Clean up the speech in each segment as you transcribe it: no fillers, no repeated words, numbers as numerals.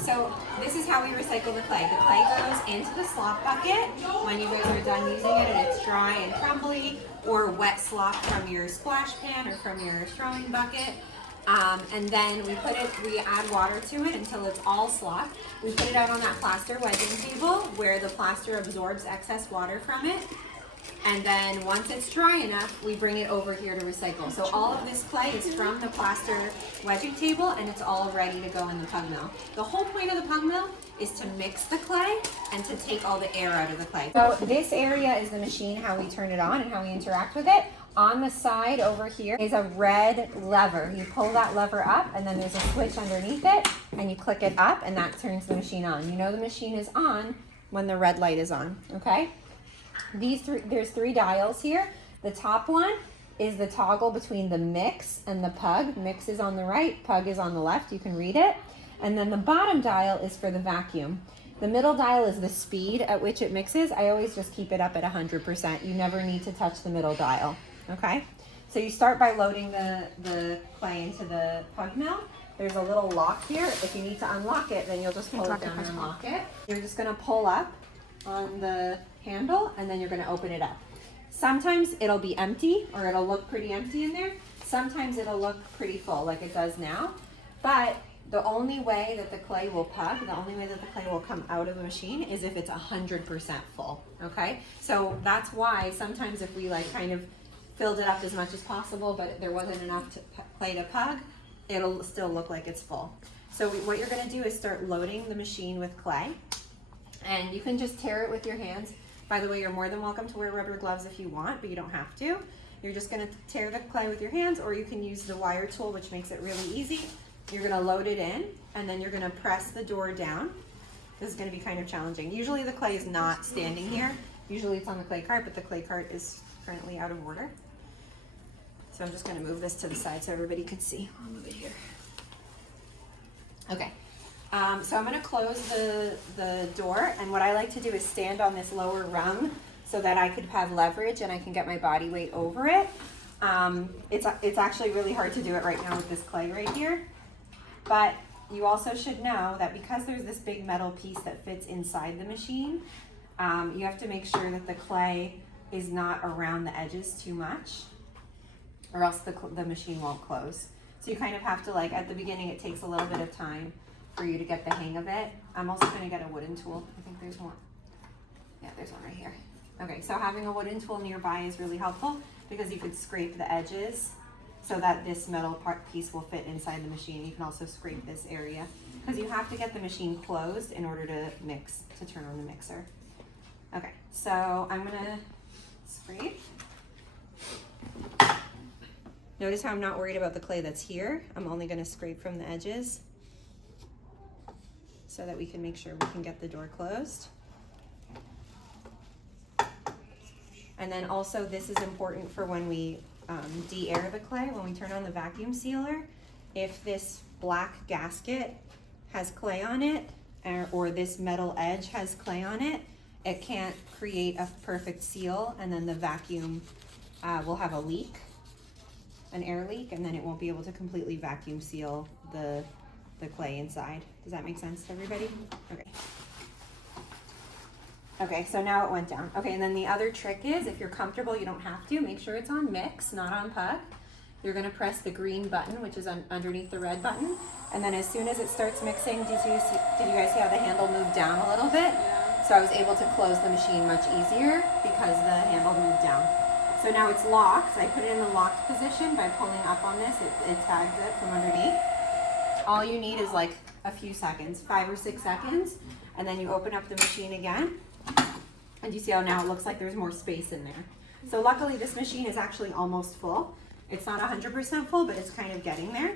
So this is how we recycle the clay. The clay goes into the slop bucket when you guys are done using it and it's dry and crumbly, or wet slop from your splash pan or from your throwing bucket. And then we add water to it until it's all slop. We put it out on that plaster wedging table where the plaster absorbs excess water from it. And then once it's dry enough, we bring it over here to recycle. So all of this clay is from the plaster wedging table and it's all ready to go in the pug mill. The whole point of the pug mill is to mix the clay and to take all the air out of the clay. So this area is the machine, how we turn it on and how we interact with it. On the side over here is a red lever. You pull that lever up and then there's a switch underneath it and you click it up and that turns the machine on. You know the machine is on when the red light is on, okay? There's three dials here. The top one is the toggle between the mix and the pug. Mix is on the right, pug is on the left. You can read it. And then the bottom dial is for the vacuum. The middle dial is the speed at which it mixes. I always just keep it up at 100%. You never need to touch the middle dial, okay? So you start by loading the clay into the pug mill. There's a little lock here. If you need to unlock it, then you'll just pull it down and unlock it. You're just gonna pull up on the handle and then you're going to open it up. Sometimes it'll be empty or it'll look pretty empty in there. Sometimes it'll look pretty full like it does now. But the only way that the clay will pug, the only way that the clay will come out of the machine is if it's 100% full, okay? So that's why sometimes if we like kind of filled it up as much as possible but there wasn't enough clay to pug, it'll still look like it's full. So what you're going to do is start loading the machine with clay. And you can just tear it with your hands. By the way, you're more than welcome to wear rubber gloves if you want, but you don't have to. You're just gonna tear the clay with your hands, or you can use the wire tool, which makes it really easy. You're gonna load it in, and then you're gonna press the door down. This is gonna be kind of challenging. Usually the clay is not standing here. Usually it's on the clay cart, but the clay cart is currently out of order. So I'm just gonna move this to the side so everybody can see. I'll move it here. Okay. So I'm going to close the door, and what I like to do is stand on this lower rung so that I could have leverage and I can get my body weight over it. It's actually really hard to do it right now with this clay right here, but you also should know that because there's this big metal piece that fits inside the machine, you have to make sure that the clay is not around the edges too much, or else the machine won't close. So you kind of have to, like, at the beginning it takes a little bit of time for you to get the hang of it. I'm also going to get a wooden tool. I think there's one. Yeah, there's one right here. Okay, so having a wooden tool nearby is really helpful because you could scrape the edges so that this metal piece will fit inside the machine. You can also scrape this area because you have to get the machine closed in order to mix, to turn on the mixer. Okay, so I'm going to scrape. Notice how I'm not worried about the clay that's here. I'm only going to scrape from the edges so that we can make sure we can get the door closed. And then also this is important for when we de-air the clay, when we turn on the vacuum sealer. If this black gasket has clay on it, or this metal edge has clay on it, it can't create a perfect seal, and then the vacuum will have a leak, an air leak, and then it won't be able to completely vacuum seal the clay inside. Does that make sense to everybody? Okay. Okay, so now it went down. Okay, and then the other trick is, if you're comfortable, you don't have to, make sure it's on mix, not on pug. You're gonna press the green button, which is underneath the red button, and then as soon as it starts mixing, did you guys see how the handle moved down a little bit? Yeah. So I was able to close the machine much easier because the handle moved down. So now it's locked. I put it in the locked position by pulling up on this. It tags it from underneath. All you need is like a few seconds, 5 or 6 seconds, and then you open up the machine again, and you see how now it looks like there's more space in there. So luckily this machine is actually almost full. It's not 100% full, but it's kind of getting there.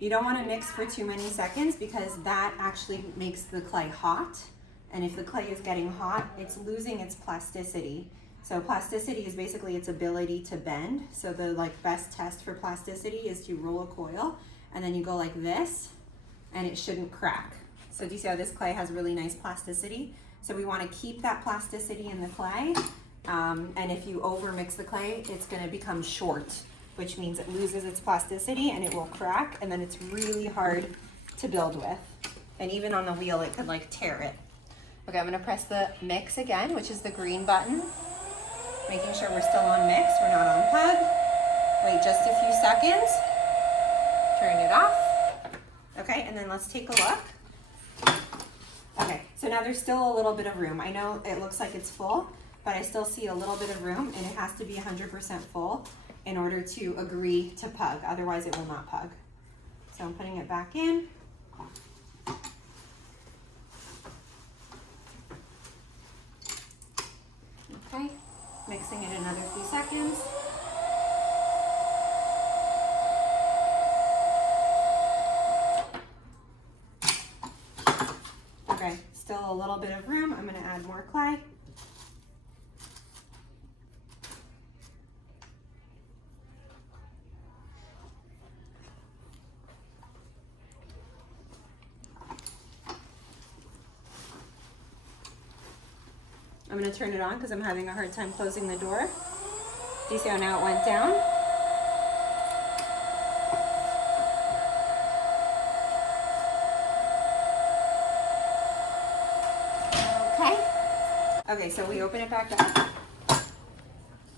You don't want to mix for too many seconds because that actually makes the clay hot, and if the clay is getting hot, it's losing its plasticity. So plasticity is basically its ability to bend. So the best test for plasticity is to roll a coil, and then you go like this, and it shouldn't crack. So do you see how this clay has really nice plasticity? So we want to keep that plasticity in the clay, and if you over mix the clay, it's going to become short, which means it loses its plasticity and it will crack, and then it's really hard to build with. And even on the wheel, it could like tear it. Okay, I'm gonna press the mix again, which is the green button. Making sure we're still on mix, we're not on pug. Wait just a few seconds. Turn it off. Okay, and then let's take a look. Okay, so now there's still a little bit of room. I know it looks like it's full, but I still see a little bit of room, and it has to be 100% full in order to agree to pug. Otherwise, it will not pug. So I'm putting it back in. Okay, mixing it another few seconds. Okay, still a little bit of room. I'm going to add more clay. I'm going to turn it on because I'm having a hard time closing the door. Do you see how now it went down? Okay, so we open it back up.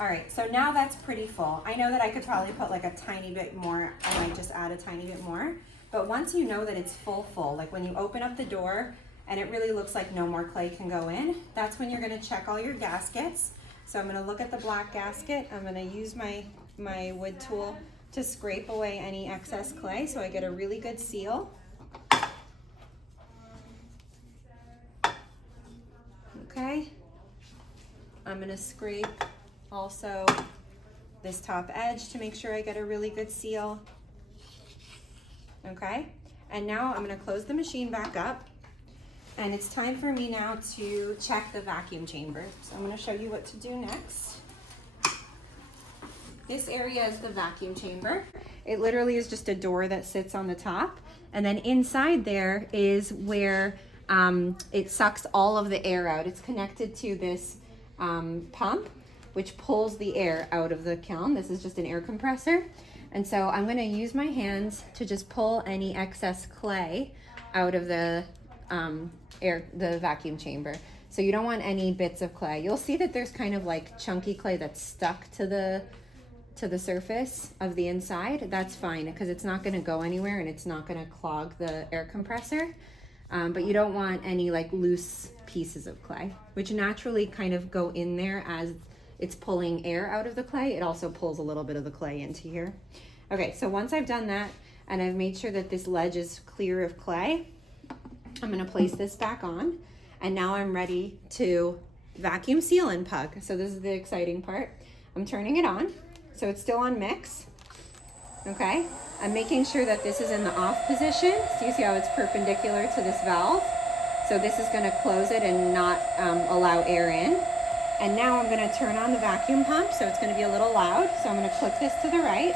All right, so now that's pretty full. I know that I could probably put like a tiny bit more. I might just add a tiny bit more. But once you know that it's full, like when you open up the door and it really looks like no more clay can go in, that's when you're gonna check all your gaskets. So I'm gonna look at the black gasket. I'm gonna use my wood tool to scrape away any excess clay so I get a really good seal. Okay. I'm gonna scrape also this top edge to make sure I get a really good seal. Okay, and now I'm gonna close the machine back up, and it's time for me now to check the vacuum chamber. So I'm gonna show you what to do next. This area is the vacuum chamber. It literally is just a door that sits on the top, and then inside there is where it sucks all of the air out. It's connected to this pump, which pulls the air out of the kiln. This is just an air compressor. And so I'm gonna use my hands to just pull any excess clay out of the vacuum chamber. So you don't want any bits of clay. You'll see that there's kind of like chunky clay that's stuck to the surface of the inside. That's fine because it's not gonna go anywhere and it's not gonna clog the air compressor. But you don't want any like loose pieces of clay, which naturally kind of go in there as it's pulling air out of the clay. It also pulls a little bit of the clay into here. Okay, so once I've done that and I've made sure that this ledge is clear of clay, I'm gonna place this back on, and now I'm ready to vacuum seal and pug. So this is the exciting part. I'm turning it on, so it's still on mix. Okay, I'm making sure that this is in the off position. So you see how it's perpendicular to this valve? So this is gonna close it and not allow air in. And now I'm gonna turn on the vacuum pump, so it's gonna be a little loud. So I'm gonna click this to the right.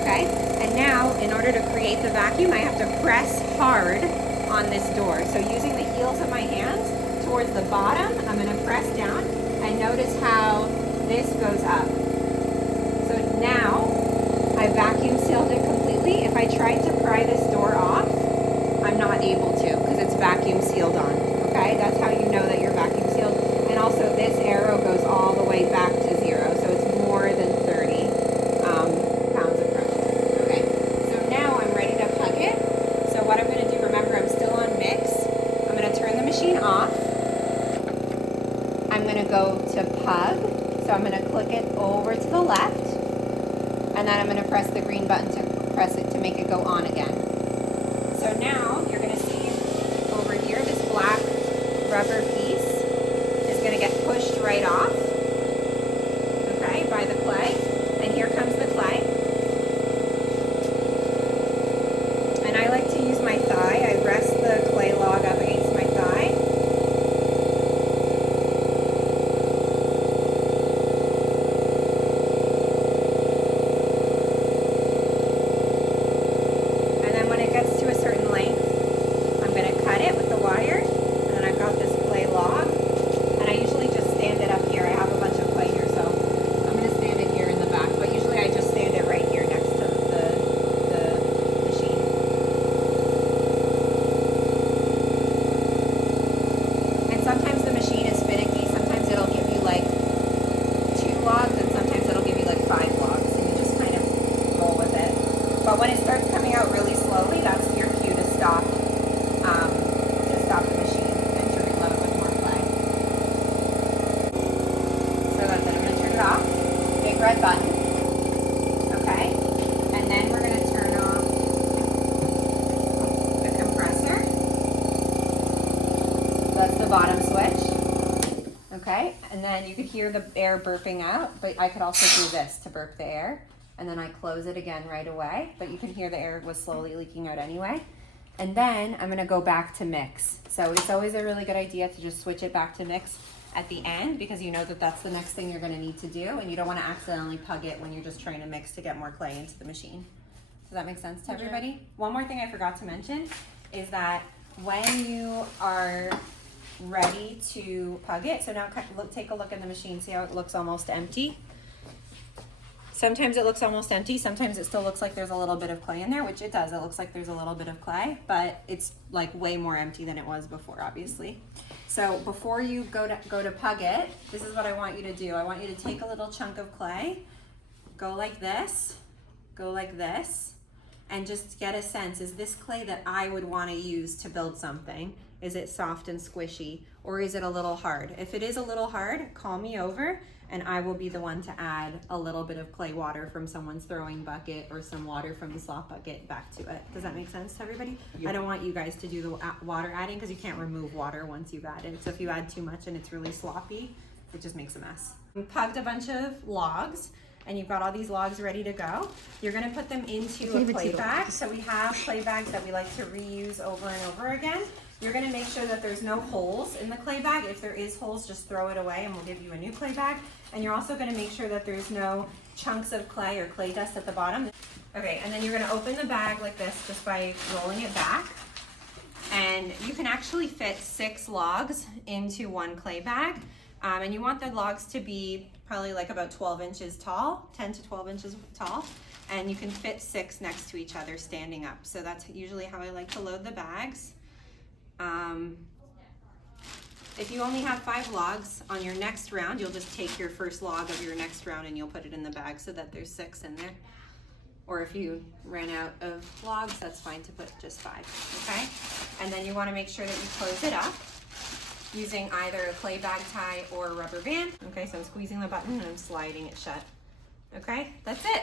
Okay, and now in order to create the vacuum, I have to press hard on this door. So using the heels of my hands towards the bottom, I'm gonna press down, and notice how this goes up. So now I vacuum sealed it completely. If I tried to pry this door off, I'm not able to because it's vacuum sealed on. Okay, that's how you know that you're vacuum sealed. And also this arrow goes all the way back to 0, so it's more than 30 pounds of pressure. Okay, so now I'm ready to pug it. So what I'm gonna do, remember I'm still on mix. I'm gonna turn the machine off. I'm gonna go to pug. So I'm gonna click it over to the left. And then I'm gonna press the green button to press it to make it go on again. So now you're gonna see over here, this black rubber piece is gonna get pushed right off, okay, by the clay. And here comes the clay. And I like to use my thigh. I rest the clay log up against my thigh. Cut it with the wire, and then I've got this clay log, and I usually just stand it up here. I that's the bottom switch. Okay, and then you could hear the air burping out, but I could also do this to burp the air. And then I close it again right away, but you can hear the air was slowly leaking out anyway. And then I'm gonna go back to mix. So it's always a really good idea to just switch it back to mix at the end, because you know that that's the next thing you're gonna need to do, and you don't wanna accidentally pug it when you're just trying to mix to get more clay into the machine. Does that make sense to everybody? One more thing I forgot to mention is that when you are ready to pug it, so now take a look at the machine, see how it looks almost empty? Sometimes it looks almost empty, sometimes it still looks like there's a little bit of clay in there, which it does. It looks like there's a little bit of clay, but it's like way more empty than it was before, obviously. So before you go to pug it, this is what I want you to do. I want you to take a little chunk of clay, go like this, and just get a sense, is this clay that I would want to use to build something? Is it soft and squishy, or is it a little hard? If it is a little hard, call me over, and I will be the one to add a little bit of clay water from someone's throwing bucket or some water from the slop bucket back to it. Does that make sense to everybody? Yep. I don't want you guys to do the water adding, because you can't remove water once you've added. So if you add too much and it's really sloppy, it just makes a mess. We pugged a bunch of logs, and you've got all these logs ready to go. You're gonna put them into a clay bag. So we have clay bags that we like to reuse over and over again. You're gonna make sure that there's no holes in the clay bag. If there is holes, just throw it away and we'll give you a new clay bag. And you're also gonna make sure that there's no chunks of clay or clay dust at the bottom. Okay, and then you're gonna open the bag like this just by rolling it back. And you can actually fit 6 logs into one clay bag. And you want the logs to be probably like about 12 inches tall, 10 to 12 inches tall. And you can fit 6 next to each other standing up. So that's usually how I like to load the bags. If you only have 5 logs on your next round, you'll just take your first log of your next round and you'll put it in the bag so that there's 6 in there. Or if you ran out of logs, that's fine to put just 5, okay? And then you wanna make sure that you close it up using either a clay bag tie or a rubber band. Okay, so I'm squeezing the button and I'm sliding it shut. Okay, that's it.